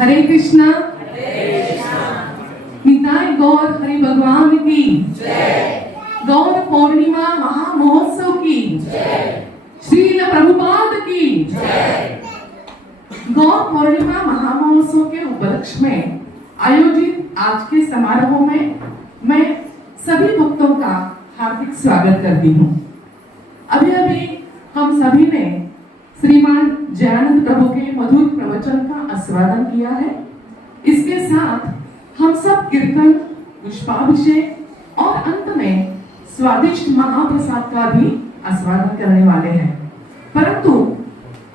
हरे कृष्णा निताय गौर हरि भगवान की जय। गौर पूर्णिमा महामहोत्सव की जय। श्रील प्रभुपाद की जय। गौर पूर्णिमा महामहोत्सव के उपलक्ष्य में आयोजित आज के समारोह में मैं सभी भक्तों का हार्दिक स्वागत करती हूँ। अभी अभी हम सभी ने श्रीमान जयानंद प्रभु के मधुर प्रवचन का आस्वादन किया है। इसके साथ हम सब कीर्तन, पुष्पाभिषेक और अंत में स्वादिष्ट महाप्रसाद का भी आस्वादन करने वाले हैं। परंतु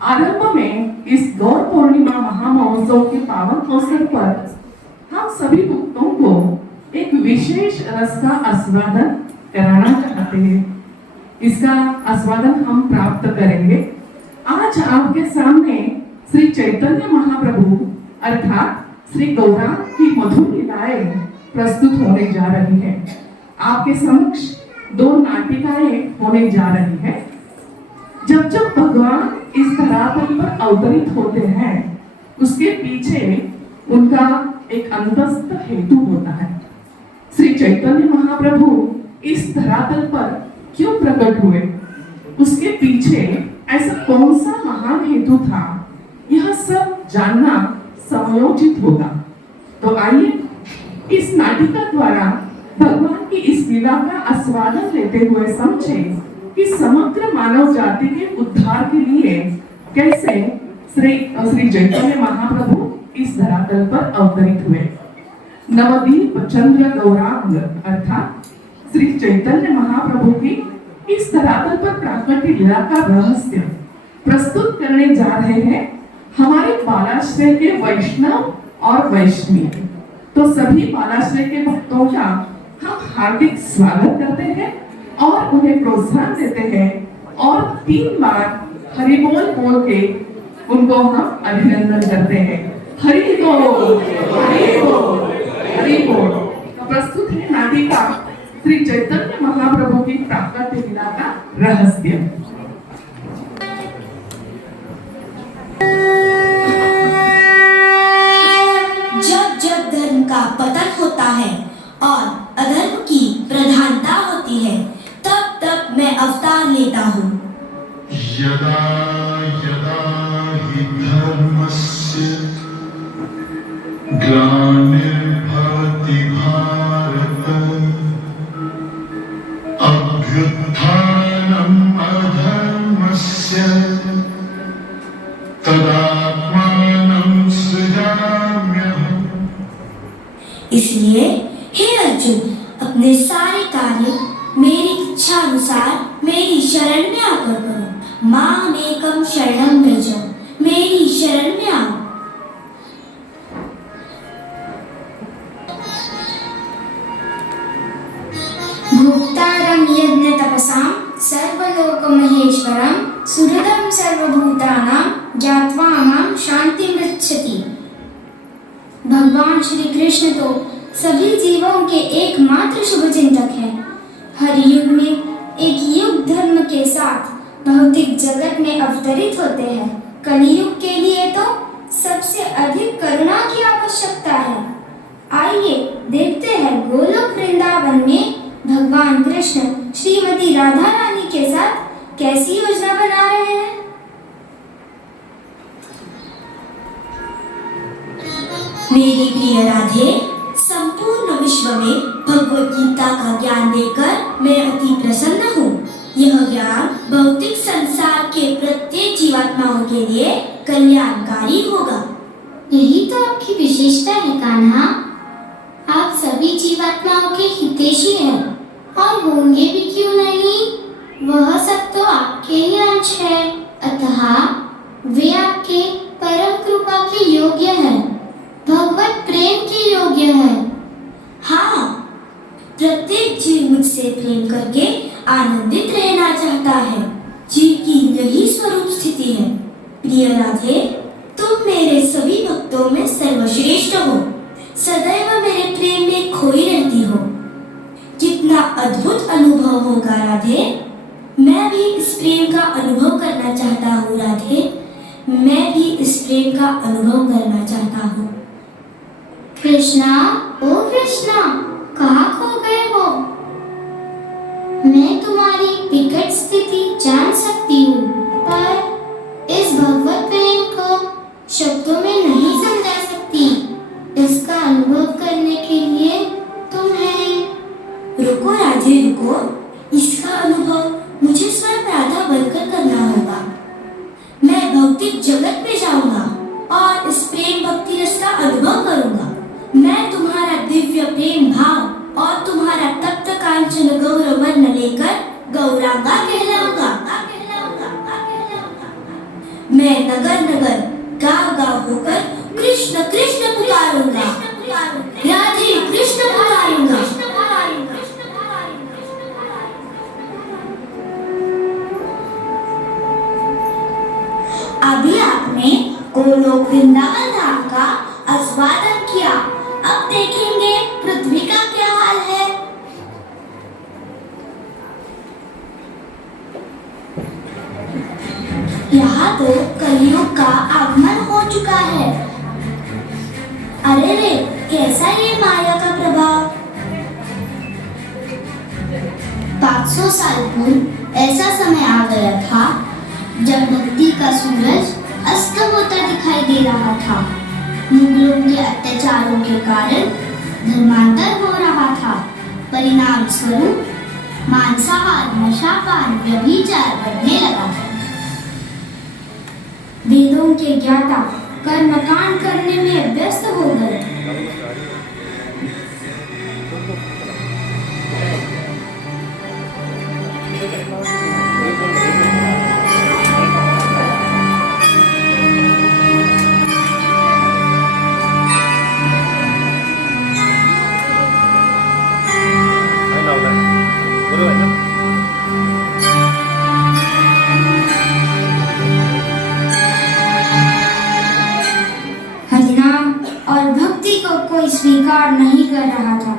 आरंभ में इस गौर पूर्णिमा महामहोत्सव के पावन अवसर पर हम सभी भक्तों को एक विशेष रस का आस्वादन कराना चाहते हैं। इसका आस्वादन हम प्राप्त करेंगे। आज आपके सामने श्री चैतन्य महाप्रभु अर्थात श्री गौरांग की मधुर लीलाएं प्रस्तुत होने जा रही है। आपके समक्ष दो नाटिकाएं होने जा रही है। जब जब भगवान इस धरातल पर अवतरित होते हैं, उसके पीछे उनका एक अंतस्थ हेतु होता है। श्री चैतन्य महाप्रभु इस धरातल पर क्यों प्रकट हुए, उसके पीछे ऐसा कौन सा महान हेतु था, यह सब जानना समयोचित होगा। तो आइए इस नाटिका द्वारा भगवान की इस लीला का आस्वादन लेते हुए समझें कि समग्र मानव जाति के उद्धार के लिए कैसे श्री चैतन्य महाप्रभु इस धरातल पर अवतरित हुए। नवदीप चंद्र गौरांग अर्थात श्री चैतन्य महाप्रभु की इस धरातल पर प्राकट्य लीला का रहस्य प्रस्तुत करने जा रहे हैं हमारे बालाश्रय के वैष्णव और वैष्णवी। तो सभी बालाश्रय के भक्तों का हम हार्दिक स्वागत करते हैं और उन्हें प्रोत्साहन देते हैं और 3 बार हरि बोल बोल के उनको हम अभिनंदन करते हैं। हरि बोल, हरि बोल, हरि बोल। तो प्रस्तुत है नाटिका श्री चैतन्य महाप्रभु की प्राकट्य लीला का रहस्य। जब जब धर्म का पतन होता है और अधर्म की प्रधानता होती है, तब तब मैं अवतार लेता हूँ। यदा यदा हि धर्मस्य ग्लानिर्भवति भारत अभ्युत्थानम् अधर्मस्य तदात्मानं सृजाम्यहम्। इसलिए हे अर्जुन, अपने सारे कार्य मेरी इच्छा अनुसार मेरी शरण में आकर करो। मामेकं शरणं व्रज, मेरी शरण में आओ। भोक्तारं यज्ञ तपसां सर्वलोक महेश्वरं सुहृदं सर्वभूतानां ज्ञात्वा मां शान्तिमृच्छति। भगवान श्री कृष्ण तो सभी जीवों के एकमात्र शुभ चिंतक हैं। हर युग में एक युग धर्म के साथ भौतिक जगत में अवतरित होते हैं। कलियुग के लिए तो सबसे अधिक करुणा की आवश्यकता है। आइए देखते हैं गोलोक वृंदावन में भगवान कृष्ण श्रीमती राधा रानी के साथ कैसी योजना बना रहे हैं। मेरी प्रिय राधे, संपूर्ण विश्व में भगवत गीता का ज्ञान देकर मैं अति प्रसन्न हूँ। यह ज्ञान भौतिक संसार के प्रत्येक जीवात्माओं के लिए कल्याणकारी होगा। यही तो आपकी विशेषता है कान्हा। आप सभी जीवात्माओं के हितैषी हैं और होंगे भी क्यों नहीं। वह सब तो आपके ही अंश है, अतः वे आपके परम कृपा के योग्य हैं, भगवत प्रेम के योग्य हैं। हाँ, प्रत्येक जीव मुझसे प्रेम करके आनंदित रहना चाहता है। जीव की यही स्वरूप स्थिति है। प्रिय राधे, तुम मेरे सभी भक्तों में सर्वश्रेष्ठ हो, सदैव मेरे प्रेम में खोई रहती हो। कितना अद्भुत अनुभव होगा राधे। मैं भी इस प्रेम का अनुभव करना चाहता हूँ राधे। मैं भी इस प्रेम का अनुभव करना चाहता हूँ। कृष्णा, ओ कृष्णा, कहाँ खो गए हो? मैं तुम्हारी विकट स्थिति जान सकती हूँ, पर इस भगवत प्रेम को शब्दों में नहीं समझा सकती। इसका अनुभव करने के लिए तुम्हें रुको राधे रुको, इसका अनुभव मुझे स्वयं राधा बनकर करना होगा। मैं भौतिक जगत में जाऊंगा और इस प्रेम भक्ति रस का अनुभव करूंगा। मैं तुम्हारा दिव्य प्रेम भाव और तुम्हारा तप्त कांचन गौर वर्ण लेकर गौरांगा कहलाऊंगा। मैं नगर नगर गांव गांव होकर कृष्ण कृष्ण पुकारूंगा, राधे कृष्ण पुकारूंगा। अभी आपने गोलोक वृंदावन धाम का आस्वादन किया, अब देखेंगे पृथ्वी का क्या हाल है। यहाँ तो कलयुग का आगमन हो चुका है। अरे रे, कैसा ये माया का प्रभाव। 500 साल पूर्व ऐसा समय आ गया था जब भक्ति का सूरज अस्त होता दिखाई दे रहा था। मुगलों के अत्याचारों के कारण धर्मांतर हो रहा था। परिणाम स्वरूप मांसाहार, नशापान, व्यभिचार बढ़ने लगा था। वेदों के ज्ञाता कर्मकांड करने में व्यस्त हो गए। हरिनाम और भक्ति को कोई स्वीकार नहीं कर रहा था।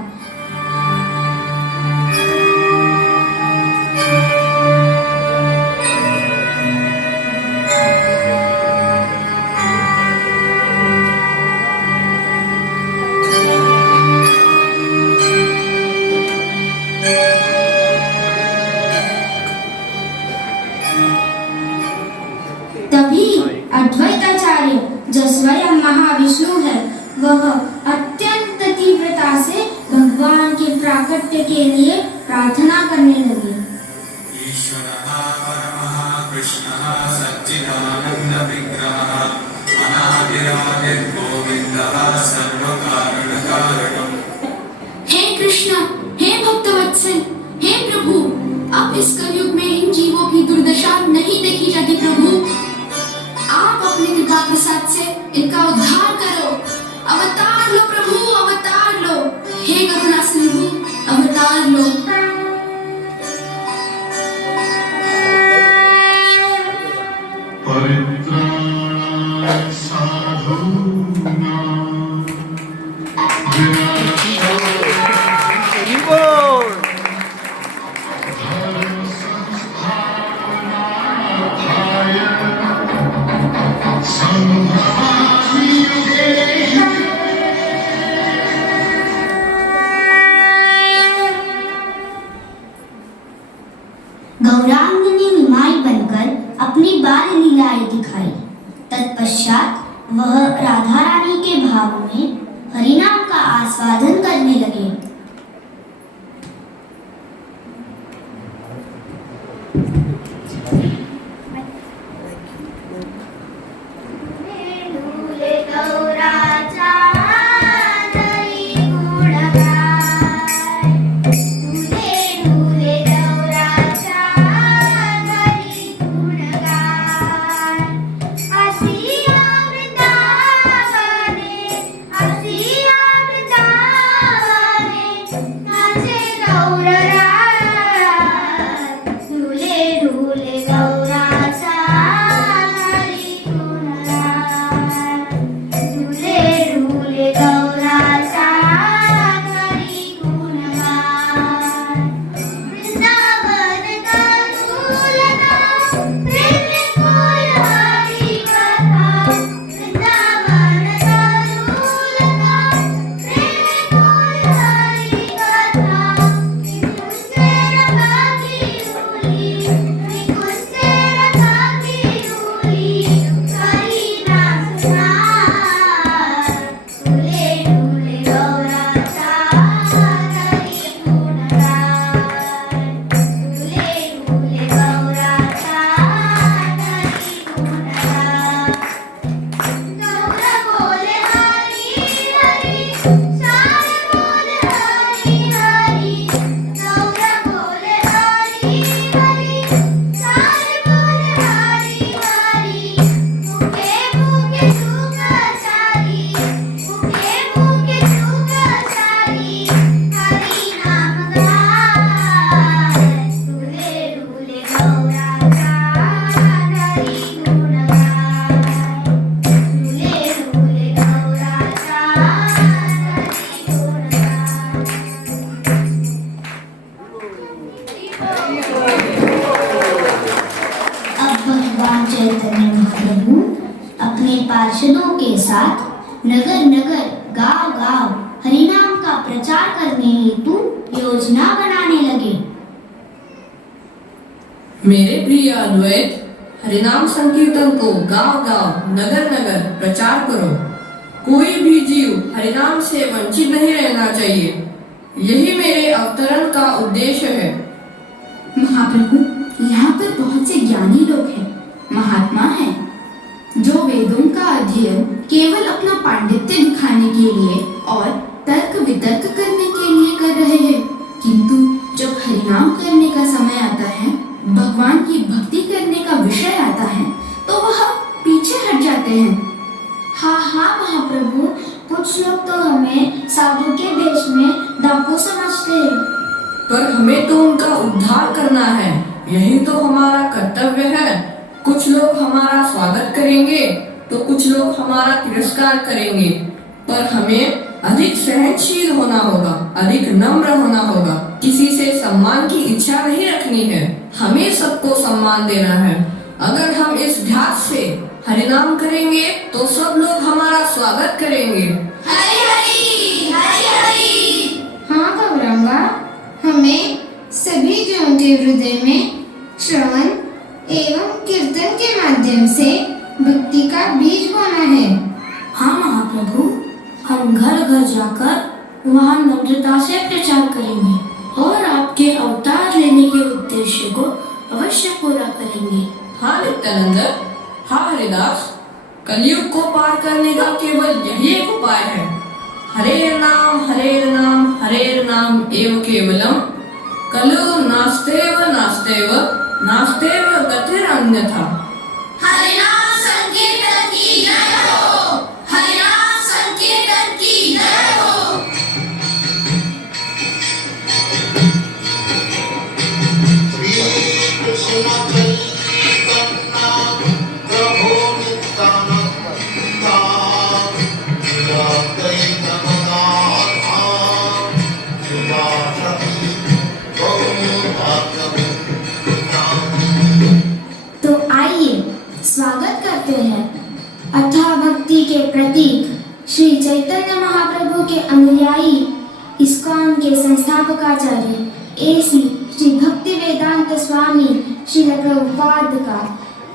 तभी अद्वैताचार्य, जो स्वयं महाविष्णु है, वह अत्यंत तीव्रता से भगवान के प्राकट्य के लिए प्रार्थना करने लगे। ईश्वरः परमः कृष्णः सच्चिदानन्दविग्रहः अनादिरादिर्गोविन्दः सर्वकारणकारणम्। हे कृष्ण, हे भक्तवत्सल, हे प्रभु, अब इस कलयुग में इन जीवों की दुर्दशा नहीं देखी जाती। प्रभु, आप अपने कृपा प्रसाद से इनका उद्धार करो। अवतार लो प्रभु, अवतार लो। हे करुणा सिंधु, अवतार लो। परित्राणाय साधूनां विनाशाय धर्मसंस्थापनार्थाय संभवामि युगे युगे। गौरांग ने निमाई बनकर अपनी बाल लीलाएं दिखाई। तत्पश्चात वह राधा रानी के भाव में हरिनाम का आस्वादन करने लगे। असिया वृंदावने नगर नगर गांव गांव हरिनाम का प्रचार करने हेतु योजना बनाने लगे। मेरे प्रिय अद्वैत, हरिनाम संकीर्तन को गांव गांव नगर नगर प्रचार करो। कोई भी जीव हरिनाम से वंचित नहीं रहना चाहिए। यही मेरे अवतरण का उद्देश्य है। महाप्रभु, यहाँ पर बहुत से ज्ञानी लोग हैं, महात्मा हैं, जो वेदों का अध्ययन केवल अपना पांडित्य दिखाने के लिए और तर्क वितर्क करने के लिए कर रहे हैं, किंतु जब हरिनाम करने का समय आता है, भगवान की भक्ति करने का विषय आता है, तो वह पीछे हट जाते हैं। हाँ हाँ महाप्रभु, कुछ लोग तो हमें साधु के वेश में डाकू समझते हैं। पर हमें तो उनका उद्धार करना है, यही तो हमारा कर्तव्य है। कुछ लोग हमारा स्वागत करेंगे तो कुछ लोग हमारा तिरस्कार करेंगे, पर हमें अधिक सहनशील होना होगा, अधिक नम्र होना होगा। किसी से सम्मान की इच्छा नहीं रखनी है, हमें सबको सम्मान देना है। अगर हम इस ध्यान से हरिनाम करेंगे तो सब लोग हमारा स्वागत करेंगे। हरि हरि हरि हरि। हाँ गौरांगा, हमें सभी जनों के हृदय में श्रवण एवं कीर्तन के माध्यम से भक्ति का बीज बोना है। हाँ महाप्रभु, हम घर घर जाकर वहाँ नम्रता से प्रचार करेंगे और आपके अवतार लेने के उद्देश्य को अवश्य पूरा करेंगे। हाँ नित्यानंद, हाँ हरिदास, कलयुग को पार करने का केवल यही एक उपाय है। हरेर नाम हरेर नाम एव केवलम, कलु नास्तेव नास्तेव नास्तेव गतिरन्यथा। हरिनाम संकीर्तन की जय हो, हरिनाम संकीर्तन की जय हो। तो आइए स्वागत करते हैं अथाह भक्ति के प्रतीक श्री चैतन्य महाप्रभु के अनुयायी, इस्कॉन के संस्थापकाचार्य एसी श्री भक्ति वेदांत स्वामी श्रील प्रभुपाद का,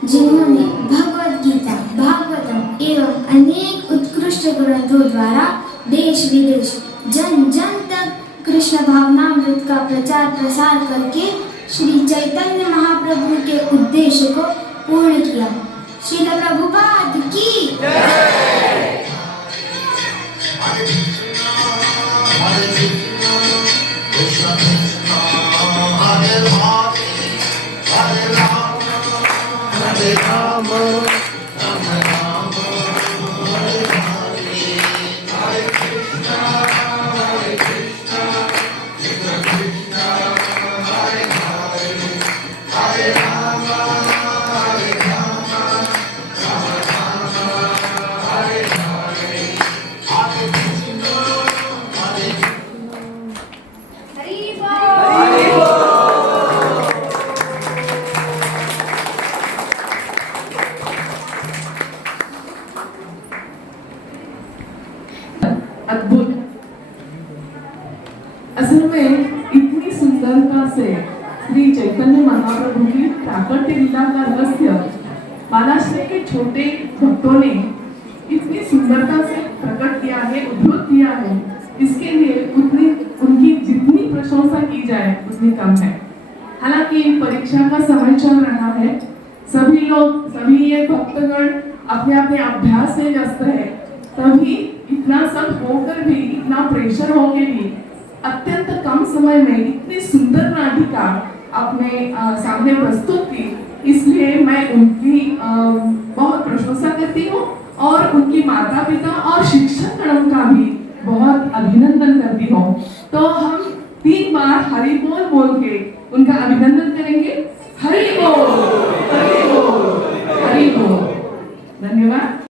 जिन्होंने भगवद गीता, भागवतम एवं अनेक उत्कृष्ट ग्रंथों द्वारा देश विदेश जन जन तक कृष्ण भावनामृत का प्रचार प्रसार करके श्री चैतन्य महाप्रभु के उद्देश्य को पूर्ण किया। श्रील प्रभुपाद की Hare Krishna Krishna Hare Hare Hare Rama Hare Rama Rama Rama Hare Hare Hare Krishna Hare Krishna Krishna Krishna Hare Hare Hare Rama Hare Rama Rama Rama Hare Hare Hare Krishna अद्भुत। असल में इतनी सुंदरता से श्री चैतन्य महाप्रभु की प्राकट्य लीला का रहस्य महाराष्ट्र के छोटे भक्तों ने इतनी सुंदरता से प्रकट किया है, उद्धृत किया है। इसके लिए उनकी जितनी प्रशंसा की जाए उतनी कम है। हालांकि परीक्षा का समय चल रहा है, सभी ये भक्तगण अपने अपने अभ्यास से व्यस्त है, तभी इतना सब होकर भी, इतना प्रेशर होकर भी अत्यंत कम समय में इतनी सुंदर नाटिका अपने सामने प्रस्तुत की। इसलिए मैं उनकी बहुत प्रशंसा करती हूँ और उनकी माता पिता और शिक्षक गणों का भी बहुत अभिनंदन करती हूँ। तो हम 3 बार हरि बोल बोल के उनका अभिनंदन करेंगे। हरि बोल, हरि बोल, हरि बोल। धन्यवाद।